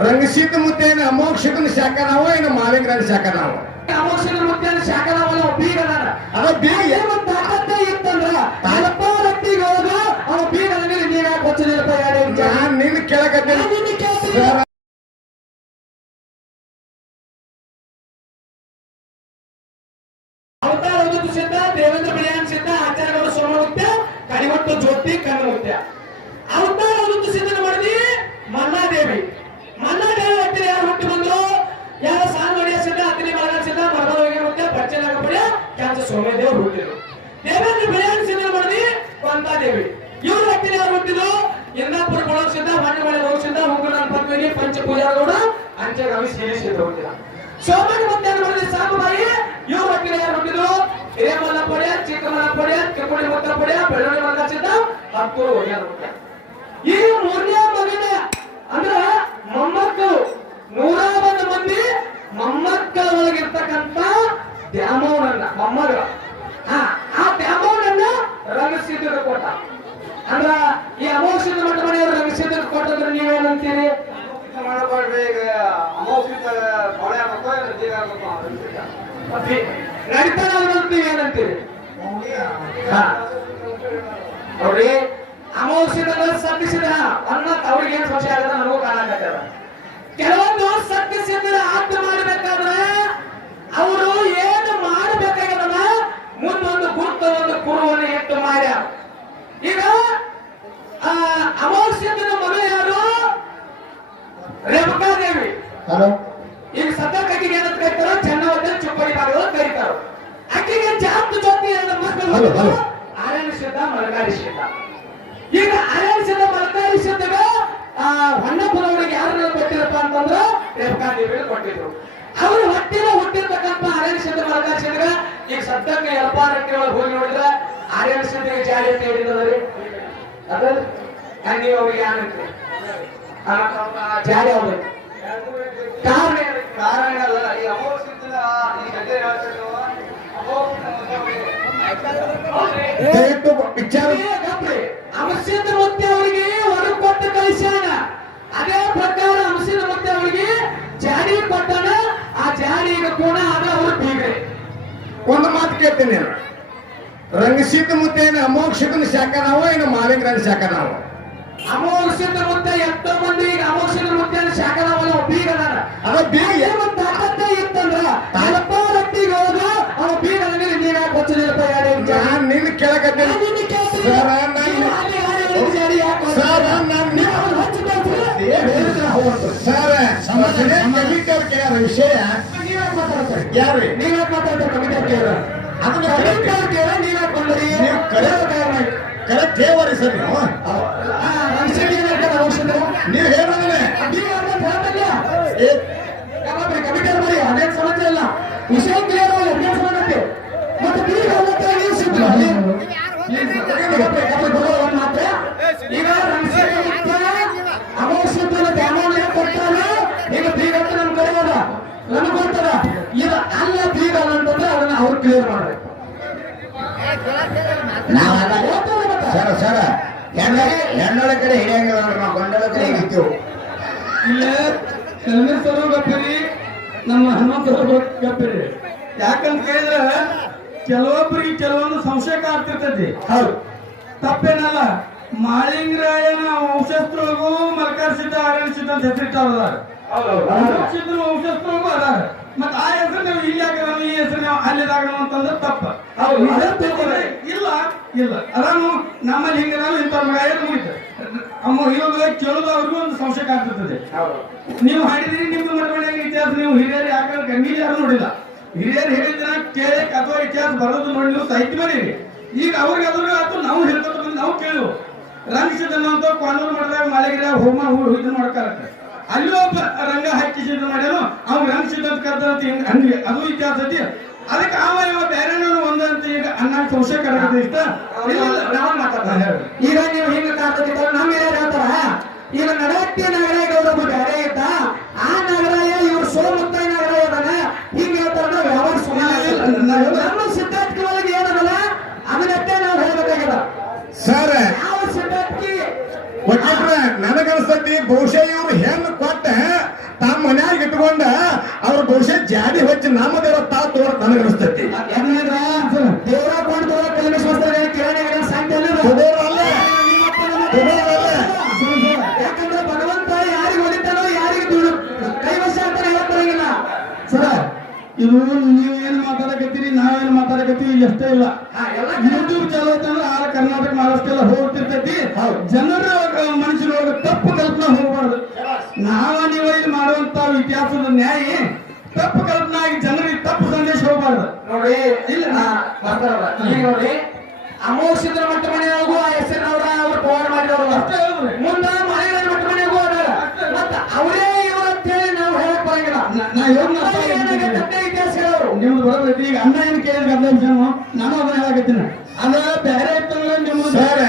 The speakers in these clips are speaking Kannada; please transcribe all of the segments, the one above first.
ರಂಗಸಿದ್ದ ಮುತ್ತೇನ ಅಮೋಕ್ಷದ ಶಾಖ ನಾವು ಏನು ಮಾಲಿಂಗರ ಶಾಖ ನಾವು ಅಮೋಕ್ಷದ ಮುತ್ಯಾನ ಶಾಖ ನಾವಲ್ಲ ಬೀಗ ಅದಾನ ಅದ ಬೀಗ ಏನು ತಾಕತ್ತೇ ಇತ್ತಂದ್ರ ಅಲ್ಪ ವ್ಯಕ್ತಿಗೆ ಹೋದು ಅವ ಬೀಗ ನೀನು ಯಾಕೆ ಹೊಚ್ಚಲಿಲ್ಲಪ್ಪ ಯಾರು ನಾನ್ ನಿನ್ ಕೇಳಕತ್ತೇನೆ ನಾನ್ ನಿನ್ನ ಕೇಳ್ತೀನಿ. ಸರ್, ಅವತಾರ ಓದುದು ಸಿದ್ಧ ದೇವೇಂದ್ರ ಬಿಳಿಯಾನ್ ಸಿದ್ಧ ಆಚಾರ್ಯಗೌಡ ಸೋಮಗುತ್ಯ ಕಡಿಮಟ್ಟು ಜ್ಯೋತಿ ಕನ್ನಗುತ್ಯ ಅವತಾರ ಓದುದು ಸಿದ್ಧನ ಮಾಡಿದಿ ಮನ್ನಾದೇವಿ ಮನ್ನಾದೇವಿ ಹತ್ತಿರ ಯಾರು ಹುಟ್ಟಿ ಬಂದ್ರು ಯಾರ ಸಾಂಗಡಿಯ ಸಿದ್ಧ ಹತ್ತಿರ ಮರಣ ಸಿದ್ಧ ಮರಬಲವಾಗಿ ಮುತ್ಯ ಪಚ್ಚನಾಗಪುರ ಕ್ಯಾನ್ಸ ದೇವರು ಹುಟ್ಟಿದ್ರು. ದೇವೇಂದ್ರ ಬಿಳಿಯಾನ್ ಸಿದ್ಧನ ಮಾಡಿದಿ ದೇವಿ ಇವ್ರ ಹತ್ತಿರ ಯಾರು ಹುಟ್ಟಿದ್ರು? ಇಂದಾಪುರ ಕೊಳೋ ಸಿದ್ಧ ಹೊನ್ನಮಳೆ ಹೋಗ ಪತ್ನಿಗೆ ಹುಂಗನ ಪದ್ಮಿನಿ ಪಂಚಪೂಜಾಗೌಡ ಅಂಚಗಾವಿ ಸಿರಿ ಸಿದ್ಧ ಹುಟ್ಟಿದ ಸೋಮನ ಮಧ್ಯಾಹ್ನ ಮಾಡಿದ ಸಾಂಬಾಯಿ ಇವ್ರ ಹತ್ತಿರ ಯಾರು ಹುಟ್ಟಿದ್ರು? ಹಿರೇಮಲ್ಲ ಪೊಡೆ ಚಿಕ್ಕಮಲ್ಲ ಪೊಡೆ ಕಿಪ್ಪುಡಿ ಮುತ್ತ ಪೊಡೆ ಬೆಳ್ಳುಳ್ಳಿ ಮಲ್ಲ ಸಿದ್ಧ ಹತ್ತೂರು ಒಡೆಯರ್ ಹುಟ್ಟ ಈ ಮೂರನೇ ಮಗನ, ಅಂದ್ರ ಮೊಮ್ಮಕ್ಕಳು. ನೂರ ಮಂದಿ ಮೊಮ್ಮಕ್ಕಳ ಒಳಗಿರ್ತಕ್ಕಂಥ ದ್ಯಾಮವ್ವನನ್ನ ಮೊಮ್ಮಗ. ಹಾ ಆ ದ್ಯಾಮವ್ವನನ್ನ ರಂಗಸಿದ್ಧರು ಕೊಟ್ಟ. ಅಂದ್ರ ಈ ಅಮೋಷದ ಮಠ ಮನೆಯವರು ರಂಗಸಿದ್ಧರು ನೀವೇನಂತೀರಿ? ಜೀವ ಆಗ್ಬೇಕು ಅನ್ಸುತ್ತೆ. ನಡೀತಾನ ಏನಂತೀರಿ ನೀವೇನಂತೀರಿ? ಹಾ. ನೋಡ್ರಿ ಅಮೋಷದ ಸತ್ತಿಸಿದ ಅನ್ನ ಅವ್ರಿಗೆ ಏನ್ ಸಮಸ್ಯೆ ಆಗದ ನನಗೂ ಕಾಣಕತ್ತದ ಕೆಲವೊಂದು ಸತ್ತಿಸಿದ ಆತ್ಮ ಮಾಡ್ಬೇಕಾದ್ರೆ ಅವರು ಏನು ಮಾಡಬೇಕಾಗದ ಮುಂದೊಂದು ಗುರುತ ಒಂದು ಕುರುವನ್ನು ಇಟ್ಟು ಮಾಡ್ಯಾರ ಈಗ ಅಮೋಷದ ಮಗ ಯಾರು ರೇಣುಕಾದೇವಿ ಹಲೋ ಈಗ ಸದ್ಯಕ್ಕಾಗಿಗೆ ಏನಂತ ಕರೀತಾರೋ ಚೆನ್ನವದ್ದ ಚುಪ್ಪಡಿ ಭಾಗಗಳು ಕರೀತಾರೋ. ಅಕ್ಕಿಗೆ ಜಾತ್ ಜೊತೆ ಎರಡು ಮಕ್ಕಳು ಆರ್ಯನ ಶುದ್ಧ ಮಲಕಾರಿ ಶುದ್ಧ. ಈಗ ಆರಣಿಸಿದ ಮಲಕಾರಿ ಶುದ್ಧಗ ಆ ಹೊನ್ನಪ್ಪನವರಿಗೆ ಯಾರನ್ನ ಕೊಟ್ಟಿರಪ್ಪ ಅಂತಂದ್ರ ರೇಣುಕಾದೇವಿ ಕೊಟ್ಟಿದ್ರು. ಅವರು ಹೊಟ್ಟಿನ ಹುಟ್ಟಿರ್ತಕ್ಕಂಥ ಆರಣಿಸಿದ ಮಲಕಾರಿ ಶುದ್ಧಗ ಈಗ ಸದ್ಯಕ್ಕೆ ಎಳಪಾರಕ್ಕೆ ಒಳಗೆ ಹೋಗಿ ನೋಡಿದ್ರೆ ಆರಣಿಸಿದ್ದಿಗೆ ಜಾರಿ ಅಂತ ಹೇಳಿದ್ರಿ ಅದ ನೀವು ಅವ್ರಿಗೆ ಆ, ಜಾರಿ ಅವ್ರಿಗೆ ಕಾರಣ? ಕಾರಣ ಅಲ್ಲ ಈ ಅಮೌಖಿಕ ಈ ಗದ್ದೆ ಅಂಶದ ಮುತ್ತೆ ಅವರಿಗೆ ಹೊರಗೆ ಕೊಟ್ಟು ಕಳಿಸ್ಯಾನ ಅದೇ ಪ್ರಕಾರ ಅಂಶದ ಮುತ್ತೆ ಅವರಿಗೆ ಜಾರಿ ಕೊಟ್ಟಾನ ಆ ಜಾರಿಗೆ ಕೂಡ ಅದ ಅವ್ರ ಬೀಗ್ರೆ. ಒಂದು ಮಾತು ಕೇಳ್ತೀನಿ. ನಾನು ರಂಗಸಿದ್ದ ಮುತ್ತೇನ ಅಮೋಕ್ಷದ ಶಾಖ ನಾವು ಏನು ಮಾಲಿಂಗರ ಶಾಖ ನಾವು? ಅಮೋಘಸಿದ ಮುತ್ತೆ ಎತ್ತ ಮಂದಿ ಈಗ ಅಮೋಘಸಿದ ಮುತ್ತೆ ಶಾಖನ ಅವನು ಬೀಗ ಅದಾನ. ಅವ ಬೀಗ. ಏನು ತಾಕತ್ತೇ ಇತ್ತಂದ್ರ ಅಲ್ಪ ವ್ಯಕ್ತಿಗೆ ಹೋದು ಅವ ಬೀಗ ನೀನು ಯಾಕೆ ಹೊಚ್ಚಲಿಲ್ಲಪ್ಪ ಯಾರು ನಾನ್ ನಿನ್ನ ಕೇಳಕತ್ತೇನೆ. ಸರ್, ನಾನು- ಸರ್, ನಾನು- ಸರ್ ಕಮಿಟರ್ ಕೇಳ ವಿಷಯ? ಯಾರು? ಅದನ್ನ ನೀವು ಕರೆಕ್ಟ್ ಕರೆಕ್ಟ್ ಹೇವರಿ ಸರ್ ನೀವು ನೀವು ಹೇಳೋದ್ರೆ ಏ ವಿಷಯ ಕ್ಲಿಯರ್ ಮತ್ತೆ ಬೀಗ ಮತ್ತೆ ನೀವು ಸಿಗ್ಲ ಈಗ ಅಮೋಷತ್ವದ ದ್ಯಾಮೋನ ಕೊಟ್ಟಾನ ಈಗ ಬೀಗ ಅಂತ ನಮ್ ಕಡೆ ಅದ ನಮ್ಗೆ ಗೊತ್ತದ ಇದು ಅಲ್ಲ ಬೀಗ ಅಂತಂದ್ರೆ ಅದನ್ನ ಅವ್ರು ಕ್ಲಿಯರ್ ಮಾಡ್ಬೇಕು. ಸರ ಸರ ಹೆಣ್ಣ ಹೆಣ್ಣೊಳ ಕಡೆ ಹಿಡಿಯಂಗಿಲ್ಲ ನಾವು ಗಂಡಳ ಕಡೆ ಹಿಡಿತೀವಿ ಇಲ್ಲ ಕಲ್ಮೀರ್ ಸರ್ ಗಪ್ಪಿರಿ ನಮ್ಮ ಹನುಮಂತ ಗಪ್ಪಿರಿ. ಯಾಕಂತ ಕೇಳಿದ್ರೆ ಕೆಲವೊಬ್ಬರಿಗೆ ಕೆಲವೊಂದು ಸಂಶಯ ಆಗ್ತಿರ್ತೈತಿ. ಹೌದು. ತಪ್ಪೇನಲ್ಲ ಮಾಳಿಂಗರಾಯನ ವಂಶಸ್ಥರಿಗೂ ಮಲ್ಕಾರ್ ಸಿದ್ಧ ಆರಣ್ಯ ಸಿದ್ಧ ಅಂತ ಹೆಸರಿಟ್ಟಾರ ಸಿದ್ಧನ ವಂಶಸ್ಥರಿಗೂ ಅದಾರ. ಮತ್ತ ಆ ಹೆಸರು ನೀವು ಇಲ್ಲಿ ಈ ಹೆಸರು ನಾವು ಅಲ್ಲಿದಾಗ ಅಂತಂದ್ರೆ ತಪ್ಪ. ಇಲ್ಲ ಇಲ್ಲ. ಅದನ್ನು ನಮ್ಮಲ್ಲಿ ಹಿಂಗದಾನು ಇಂಥ ಮಗ ಏನು ಮುಗಿತು. ಅಮ್ಮ ಇವಾಗ ಕೇಳೋದು ಅವ್ರಿಗೂ ಒಂದು ಸಂಶಯ ಆಗ್ತಿರ್ತದೆ ನೀವು ಹಾಡಿದ್ರಿ ನಿಮ್ದು ಮಠಮನೆ ಇತಿಹಾಸ? ನೀವು ಹಿರಿಯರು ಯಾಕಂದ್ರೆ ಕಣ್ಣಿಗೆ ಯಾರು ನೋಡಿಲ್ಲ. ಹಿರಿಯರು ಹೇಳಿದ್ದನ್ನ ಕೇಳಕ್ ಅಥವಾ ಇತಿಹಾಸ ಬರೋದು ನೋಡಿ ನೀವು ಸಾಹಿತ್ಯ ಬರೀರಿ. ಈಗ ಅವ್ರಿಗೆ ಅದ್ರ ಆತು ನಾವು ಹೇಳ್ಕೊಂಡು ಬಂದು ನಾವು ಕೇಳು ರಂಗಿಸಿದನ್ನ ಅಂತ ಕಾನೂನು ಮಾಡಿದಾಗ ಮಳೆಗಿರ ಹೋಮ ಹೂ ಇದು ಮಾಡ್ಕಾರತ್ತೆ ಅಲ್ಲಿ ಒಬ್ಬ ರಂಗ ಹಾಕಿಸಿದ ಮಾಡ್ಯಾನು ಅವ್ನು ರಂಗ ಅಂತ ಕರ್ದಂತ ಹಿಂಗ ಹಂಗೆ ಅದು ಇತಿಹಾಸ ಐತಿ. ಅದಕ್ಕೆ ಆವ ಇವ ಬೇರೆ ಒಂದಂತ ಈಗ ಅನ್ನ ಸಂಶಯ ಕರಗತ್ತೆ ಇಷ್ಟ. ನಾವ್ ಮಾತಾಡ್ತಾರೆ ಈಗ ನೀವು ಹಿಂಗ ಕಾಡ್ತಿರ್ತಾರ ನಮ್ಮ ಯಾರು ಹೇಳ್ತಾರ ಈಗ ನಡಹಟ್ಟಿ ನಗರ ಗೌರವ ಬೇರೆ ಇದ್ದ. ಆ ನಗರ ಇವ್ರು ಸೋಮುತ್ತ ನಗರ ಇದ್ದಾನ ಹಿಂಗ ಹೇಳ್ತಾರ ನಾವು ಯಾವಾಗ ನಮ್ಮ ಸಿದ್ಧಾಂತ ಒಳಗೆ ಏನದಲ್ಲ? ಅದನ್ನಷ್ಟೇ ನಾವು ಹೇಳ್ಬೇಕಾಗ್ಯದ ಸರ್ ಯಾವ ಒಟ್ಟಿದ್ರೆ ನನಗನ್ಸ್ತತಿ ಬಹುಶಃ ಇವ್ರು ಹೆಂಗ್ ಜಾಡಿ ಇಟ್ಕೊಂಡ ಅವ್ರ ತಾ ತೋರ ಹೊಚ್ಚಿ ಯಾಕಂದ್ರ ದೇವರ ಕೊಂಡು ತೋರ ಕಲ್ಮಿಸ್ತಾರೆ ಕಿರಾಣಿ ಸಾಧ್ಯ ಕುಬೇರಲ್ಲ. ಕುಬೇರಲ್ಲ. ಯಾಕಂದ್ರೆ ಭಗವಂತ ಯಾರಿಗೆ ಹೊಡಿತಾನೋ ಯಾರಿಗೆ ದುಡ್ಡು. ಕೈವಶ ಅಂತಾನೆ ಹೇಳ್ತಾರಂಗಿಲ್ಲ ಸರ ಇದು ನೀವು ಏನ್ ಮಾತಾಡಕತ್ತೀರಿ ನಾವೇನ್ ಮಾತಾಡಕತ್ತೀವಿ ಎಷ್ಟೇ ಇಲ್ಲ. ಯೂಟ್ಯೂಬ್ ಚಾಲೋ ಆ ಕರ್ನಾಟಕ ಮಹಾರಾಷ್ಟ್ರ ಎಲ್ಲ ಹೋಗ್ತಿರ್ತೈತಿ. ಜನರ ಮನುಷ್ಯರು ತಪ್ಪು ಕಲ್ಪನಾ ಹೋಗ್ಬಾರ್ದು. ನಾವ ನೀವ ಇಲ್ಲಿ ಮಾಡುವಂತ ಇತಿಹಾಸದ ನ್ಯಾಯ ತಪ್ಪು ಕಲ್ಪನೆ ಆಗಿ ಜನರಿಗೆ ತಪ್ಪು ಸಂದೇಶ ಹೋಗ್ಬಾರ್ದು. ನೋಡಿ ಇಲ್ಲ. ಬರ್ತಾರಲ್ಲ. ಈಗ ನೋಡಿ ಅಮೋಘ ಸಿದ್ರ ಮಟ್ಟ ಮನೆಯೊಳಗೂ ಆ ಹೆಸರಿನವ್ರ ಅವ್ರು ಪವಾಡ ಮಾಡಿದವರು. ಅಷ್ಟೇ. ಮುಂದ ಮನೆಗಳ ಮಟ್ಟ ಮನೆಗೂ ಅದಾರ. ಮತ್ತ ಅವರೇ ಅಂತ ಹೇಳಿ ನಾವು ಹೇಳಕ್ ಬರಂಗಿಲ್ಲ. ಇತಿಹಾಸ ಹೇಳೋರು ನಿಮ್ದು ಬರೋದೈತಿ ಈಗ ಅನ್ನ ಏನ್ ಕೇಳಿದ್ರೆ ನಿಮಿಷ ನಾನು ಅದನ್ನ ಹೇಳಕತ್ತೀನಿ. ಅದ ಬೇರೆ ಇತ್ತಂದ್ರೆ ನಿಮ್ಮ ಸರ್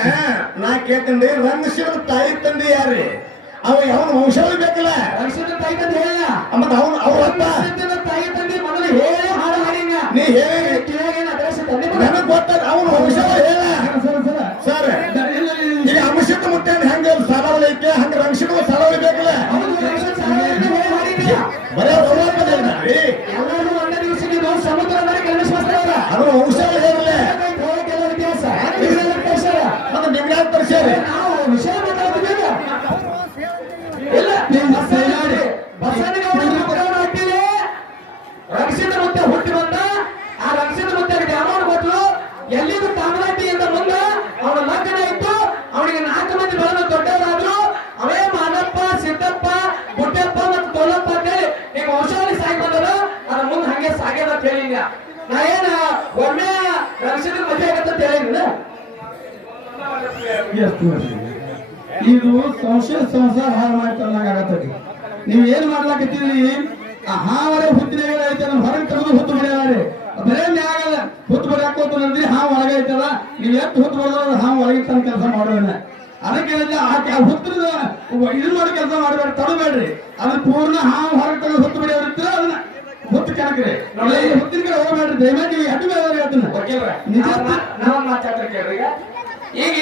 ನಾ ಕೇಳ್ತೀನಿ ರಂಗಶಿವನ ತಾಯಿ ತಂದೆ ಯಾರ್ರಿ? ಅವ ಯಾವ ವಂಶಾವಳಿ ಬೇಕಲ್ಲ ತಾಯಿ ತಂದೆ ಹೇಳ. ಅಂತ ಹೇಳಿ ನಾ ಏನ ಒಮ್ಮೆ ರಕ್ಷಿತ ಮದುವೆ ಆಗತ್ತ ಅಂತ ಎಷ್ಟು ಇದು ಸಂಶಯ ಸಂಸಾರ ಹಾಳು ಮಾಡ್ಕೊಂಡಂಗ ನೀವು ನೀವ್ ಏನ್ ಮಾಡ್ಲಾಕತ್ತೀರಿ? ಹಾವರೆ ಹುತ್ತಿನ ಐತೆ, ನಮ್ಮ ಹೊರಗೆ ಕರೆದು ಹುತ್ತು ಬಿಡ್ಯಾವ್ರಿ ಬರೇ ಆಗಲ್ಲ. ಹುತ್ತು ಬಿಡಾಕೋತ ನಂದ್ರಿ ಹಾವು ಒಳಗೆ ಐತಲ್ಲ? ನೀವು ಎಷ್ಟು ಹುತ್ತು ಬರೋದ್ರ ಹಾವು ಒಳಗೆ ತನ್ನ ಕೆಲಸ ಮಾಡೋಣ ಅದಕ್ಕೆ ಆ ಹುತ್ತದ ಇದು ಮಾಡೋ ಕೆಲಸ ಮಾಡಬೇಡ, ತಡಬೇಡ್ರಿ. ಅದನ್ನ ಪೂರ್ಣ ಹಾವು ಹೊರಗೆ ತಗೊಂಡು ಹುತ್ತು ಬಿಡಿಯೋರಿತ್ತು ಅದನ್ನ ಹುತ್ತು ಈ ಹುತ್ತಿನ ಕಡೆ ಹೋಗ್ಬೇಡ್ರಿ ದಯಮಾಡಿ ಅಡ್ಡ ಮೇಲೆ ಹೇಳ್ತೀನಿ ವಕೀಲ್ರೆ, ನಿಜ ನಮ್ಮ ಮಾ- ಕೇಳ್ರಿ ಈಗ.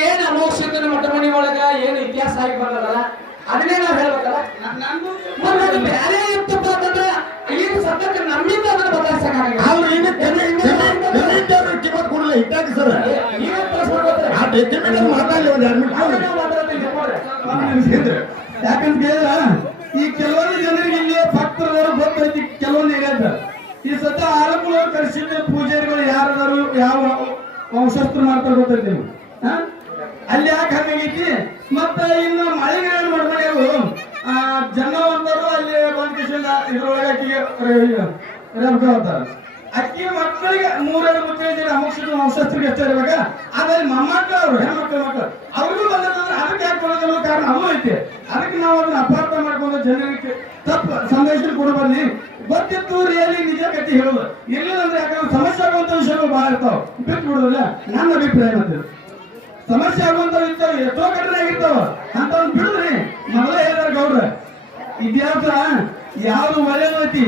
ಏನು ಅಮೋಕ್ಷಿತನ ಮಠ ಮನಿ ಒಳಗ ಏನ್ ಇತಿಹಾಸ ಆಗಿ ಬಂದದಲ್ಲ ಅದನ್ನೇ ನಾವ್ ಹೇಳ್ಬೇಕಲ್ಲ? ಅದು ಬ್ಯಾರೆ ಇತ್ತಪ್ಪ ಅಂತಂದ್ರೆ ಈಗ ಸದ್ಯಕ್ಕೆ ನಮ್ಮಿಂದ ಅದನ್ನ ಬದಲಾಯಿಸಕ್ಕಾಗಲ್ಲ. ಅವ್ರು ಈಗ ಕಿಮ್ಮತ್ ಕೊಡಲ್ಲ ಇಟ್ಟಾಕ ಸರ್. ಈಗ ತೋರಿಸ್ಕೊಡ್ತಾರೆ. ಆ ಮಾತಾಡಲಿ ಒಂದ್ ಎರಡು. ಯಾಕಂತ ಕೇಳಿದ್ರ ಈ ಕೆಲವೊಂದು ಜನರಿಗೆ ಇಲ್ಲಿ ಭಕ್ತರವರು ಗೊತ್ತೈತಿ ಕೆಲವೊಂದು ಏರಿಯಾದ ಈ ಸತ ಕರ್ಸಿದ ಪೂಜಾರಿಗಳು ಯಾರಾದರು ಯಾವ ವಂಶಸ್ತ್ರ ಮಾಡ್ತಾರೆ ಗೊತ್ತೈತಿ ನೀವು? ಅಲ್ಲಿ ಯಾಕೆ ಹಂಗಾಗೈತಿ ಮತ್ತ ಇನ್ನು ಮಳೆಗಾಲ ಅವರು ಆ ಜನವಂತರು ಅಲ್ಲಿ ಒಂದ್ ಕಿಶನ್ ಇದ್ರೊಳಗೆ ಅಕ್ಕಿಗೆ ರೇಬ್ಕ ಹೋಗ್ತಾರ. ಅಕ್ಕಿ ಮಕ್ಕಳಿಗೆ ಮೂರೆರಡು ಮುತ್ತೈದು ಜನ ವಂಶಸ್ಥರಿಗೆ ಎಷ್ಟ ಇರ್ಬೇಕ ಆದ್ರೆ ಮೊಮ್ಮಕ್ಕಳು ಅವ್ರು, ಹೆಣ್ಮಕ್ಳು, ಮಕ್ಕಳು, ಅವ್ರಿಗೂ ಬಂದಿರ್ತಂದ್ರೆ ಅದಕ್ಕೆ ಯಾಕೆ ಬರೋದಿಲ್ಲ ಕಾರಣ ಅದು ಐತಿ. ಅದಕ್ಕೆ ನಾವು ಅದನ್ನ ಅಪಾರ್ಥ ಮಾಡ್ಕೊಂಡು ಜನರಿಗೆ ತಪ್ಪು ಸಂದೇಶ ಕೊಡಬಾರ್ದು ಗೊತ್ತಿತ್ತು ರಿಯಲಿ ನಿಜ ಕಟ್ಟಿ ಹೇಳೋದು? ಯಾಕಂದ್ರೆ ಸಮಸ್ಯೆ ಆಗುವಂತ ವಿಷಯಗಳು ಬಹಳ ಇರ್ತಾವ. ಬಿಟ್ಟು ಬಿಡೋದಿಲ್ಲ, ನನ್ನ ಅಭಿಪ್ರಾಯ ಏನಂತೀರಿ? ಸಮಸ್ಯೆ ಆಗುವಂತ ವಿಷಯ ಎಷ್ಟೋ ಕಡಿಮೆ ಆಗಿರ್ತಾವ. ಅಂತ ಬಿಡುದ್ರಿ. ಮೊದಲೇ ಹೇಳಿದಾರ ಗೌಡ್ರ. ಇತಿಹಾಸ ಯಾವ್ದು ಒಳ್ಳೆಯದು ಐತಿ?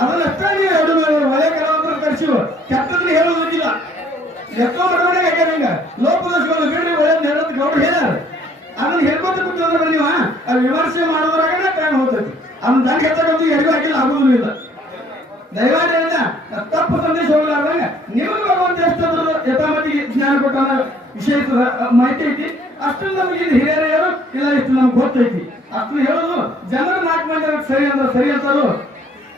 ಅದನ್ನ ಅಷ್ಟೇ ನೀವು ಎರಡು ಒಳ್ಳೆ ಕಲಾವಂತರ ಕರ್ಸಿವ ಕೆಟ್ಟದ್ರಿ ಹೇಳೋದಿಲ್ಲ ಎಷ್ಟೋ ಮಡವಣೆ ಆಗ್ಯಾರ ಹಿಂಗ ಲೋಕದೋಷಗಳು ಬಿಡ್ರಿ ಒಳ್ಳೆದ್ ಹೇಳೋದು ಗೌಡ್ರು ಹೇಳ್ಯಾರ. ಅದನ್ನ ಹೇಳ್ಕೊತ ಕೂತ್ಕೊಂಡ್ರೆ ನೀವು, ಆ ವಿಮರ್ಶೆ ಮಾಡೋದ್ರಾಗನೇ ಟೈಮ್ ಹೋಗ್ತೈತಿ. ಅದನ್ನ ದಂಡ ಹೆಚ್ಚಾಗೋದು ಎರಿಗೂ ಹಾಕಿಲ್ಲ ಆಗುದಿಲ್ಲ ದಯವಾದ ತಪ್ಪು ಸಂದೇಶ ಹೋಗ್ಲಾರ್ದಂಗ ನಿಮಗೆ ಭಗವಂತ ಎಷ್ಟಂದ್ರೆ ಯಥಾಮತಿಗೆ ಜ್ಞಾನ ಕೊಟ್ಟ ಅಹ್, ಮಾಹಿತಿ ಐತಿ. ಅಷ್ಟು ನಮ್ಗೆ ಇದು ಹಿರಿಯರು ಯಾರು ಇಲ್ಲ ಇಷ್ಟು ನಮ್ಗೆ ಗೊತ್ತೈತಿ. ಅಷ್ಟು ಹೇಳೋದು ಜನರು ನಾಲ್ಕು ಮಂದಿ ಸರಿ ಅಂದ್ರೆ ಸರಿ ಅಂತಾರು.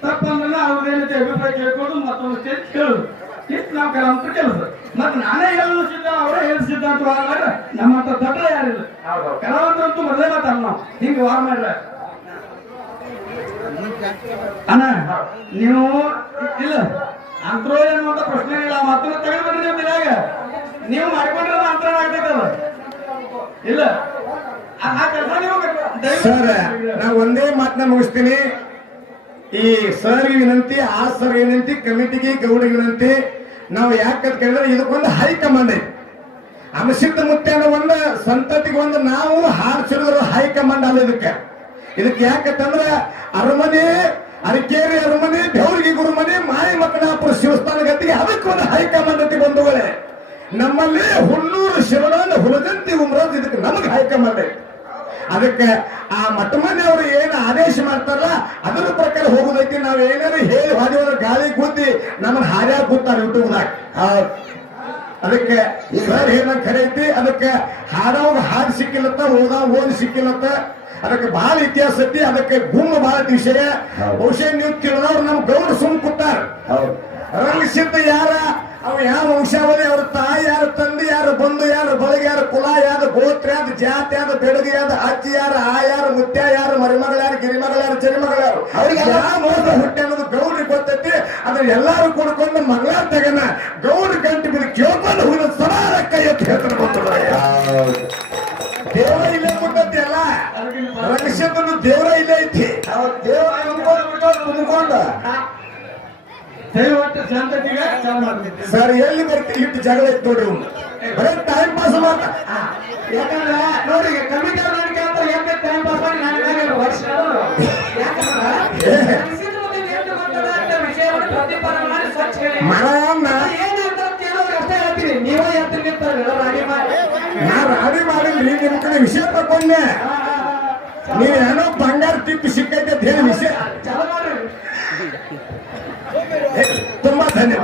ತಪ್ಪು ಅಂದ್ರೆ ಅವ್ರ ಏನೈತೆ ಅಭಿಪ್ರಾಯ ಕೇಳ್ಕೊಂಡು ಮತ್ತೊಂದು ಸ್ಟೇಜ್ ಕೇಳೋದು. ಇಷ್ಟು ನಾವು ಅಂತ ಕೆಲಸ ಮತ್ತೆ ನಾನೇ ಹೇಳೋದು ಸಿದ್ಧ ಅವರೇ ಹೇಳಿ ಸಿದ್ಧ ಅಂತ ನಮ್ಮ ಹತ್ರ ದೊಡ್ಡ ಯಾರಿಲ್ಲ. ಕೆಲವಂತರಂತೂ ಮೊದಲೇ ಮಾತಾಡ ನಾವು ಹಿಂಗೆ ವಾರ ಮಾಡ್ರೆ. ಅಣ್ಣ, ನೀವು ಇಲ್ಲ ಅಂತರೋ ಅನ್ನುವಂತ ಪ್ರಶ್ನೆ ಇಲ್ಲ. ಮತ್ತೊಂದು ತೆಗೆದುಬಿಟ್ರೆ ನೀವು ಇದಾಗ. ನೀವು ಮಾಡ್ಕೊಂಡ್ರೆ ಅಂತರ ಆಗ್ತೈತಲ್ಲ ಇಲ್ಲ. ಸರ್ ನಾ ಒಂದೇ ಮಾತನ್ನ ಮುಗಿಸ್ತೀನಿ. ಈ ಸರ್ ವಿನಂತಿ, ಆ ಸರ್ ವಿನಂತಿ, ಕಮಿಟಿಗೆ ಗೌಡ ವಿನಂತಿ, ನಾವು ಯಾಕಂತ ಕೇಳಿದ್ರೆ ಇದಕ್ಕೊಂದು ಹೈಕಮಾಂಡ್ ಐತಿ. ಅಮಸಿದ್ಧ ಮುತ್ತೆ ಅನ್ನೋ ಒಂದು ಸಂತತಿಗೆ ಒಂದು ನಾವು ಹಾಡ್ಸಿಡಿದ್ರು ಹೈಕಮಾಂಡ್ ಅಲ್ಲ ಇದಕ್ಕೆ. ಇದಕ್ಕೆ ಯಾಕಂತಂದ್ರ ಅರಮನೆ, ಅರಕೇರಿ ಅರಮನೆ ದೇವರಿಗೆ ಗುರುಮನೆ, ಮಾಯಿ ಮಕ್ಕಳಾಪುರ ಶಿವಸ್ಥಾನ ಗತಿಗೆ ಅದಕ್ಕೆ ಒಂದು ಹೈಕಮಾಂಡ್ ಐತಿ ಬಂಧುಗಳೇ ನಮ್ಮಲ್ಲಿ ಹುಲ್ಲೂರು ಶಿವರಾನ ಹುಲದಂತಿ ಉಮ್ರಾಜ್ ಇದಕ್ಕೆ ನಮಗೆ ಹೈಕಮಾಂಡ್ ಅದಕ್ಕೆ ಆ ಮಠಮನೆ ಅವರು ಏನು ಆದೇಶ ಮಾಡ್ತಾರಲ್ಲ, ಅದರ ಪ್ರಕಾರ ಹೋಗುದೈತಿ. ನಾವು ಏನಾದ್ರು ಹೇಳಿ ಹಾದಿವರ ಗಾಳಿ ಕೂತಿ ನಮ್ಮನ್ನ ಹಾರ್ಯಾಗ ಕೂತಾರೆ ಯೂಟ್ಯೂಬ್ದಾಗ ಅದಕ್ಕೆ ಸರ್ ಏನ ಖರೆ ಐತಿ. ಅದಕ್ಕೆ ಹಾಡವಾಗ ಹಾಡು ಸಿಕ್ಕಿಲ್ಲತ್ತ ಓದ ಓದಿ ಸಿಕ್ಕಿಲ್ಲತ್ತ ಅದಕ್ಕೆ ಬಹಳ ಇತಿಹಾಸ ಐತಿ ಅದಕ್ಕೆ ಗುಮ್ಮ ಬಹಳ ವಿಷಯ. ಬಹುಶಃ ನೀವು ತಿಳಿದವ್ರು ನಮ್ ಗೌಡ ಸುಮ್ ಕೂತಾರ. ಸಿದ್ಧ ಯಾರ? ಅವ ಯಾವ ವಂಶಾವಳಿ? ಅವ್ರ ತಾಯಿ ಯಾರು? ತಂದೆ ಯಾರು? ಬಂದು ಯಾರು? ಬಳಗ ಯಾರು? ಕುಲ ಯಾರು? ಗೋತ್ರ ಯಾರು? ಜಾತಿ ಯಾರು? ಬೆಡಗ ಯಾರು? ಅಜ್ಜಿ ಯಾರು? ಆ ಯಾರು? ಮುತ್ಯ ಯಾರು? ಮರಿಮಗಳ ಯಾರು? ಗಿರಿಮಗಳ ಯಾರು? ಚರಿಮಗಳ ಯಾರು? ಅವ್ರಿಗೆ ಯಾವ ಮೋಸ ಹುಟ್ಟಿ ಅನ್ನೋದು ಗೌಡ್ರಿಗೆ ಗೊತ್ತೈತಿ. ಅದ್ರ ಎಲ್ಲಾರು ಕೂಡ್ಕೊಂಡು ಮಂಗಳ ತೆಗನ ಗೌಡ ಗಂಟೆ ಬಿದ್ದು ಕೇಳ್ಕೊಂಡು ಹೋಗಿದ ಸಮಾನ ಕೈ ಎತ್ತಿ ಹೇಳ್ತಾರೆ. ರಂಗಸಿದ್ಧನು ದೇವರ ಇಲ್ಲ ಐತಿ. ಅವ ದೇವರ ಮಾಡ್ತೀನಿ ಸರ್ ಎಲ್ಲಿ ಬರ್ತೀವಿ ಇಟ್ಟು ಜಗಳ ಐತಿ ನೋಡ್ರಿ. ಬರೀ ಟೈಮ್ ಪಾಸ್ ಮಾಡ್ತ ಯಾಕಂದ್ರ ನೋಡಿ ಕಮಿಟಿ ನನಗೆ ಅಂತ ಯಾಕೆ ಟೈಮ್ ಪಾಸ್ ಮಾಡಿ ನಾನು ವರ್ಷ ನಾ ರಾಡಿ ಮಾಡಿ ನಿಮ್ ಕಡೆ ವಿಷಯ ತಕೊಂಡೆ ನೀವೇನೋ ಬಂಗಾರ ತಿಪ್ಪಿ ಸಿಕ್ಕೈತೆ ಅಂತ ಹೇಳಿ ವಿಷಯ ತುಂಬಾ ಧನ್ಯವಾದ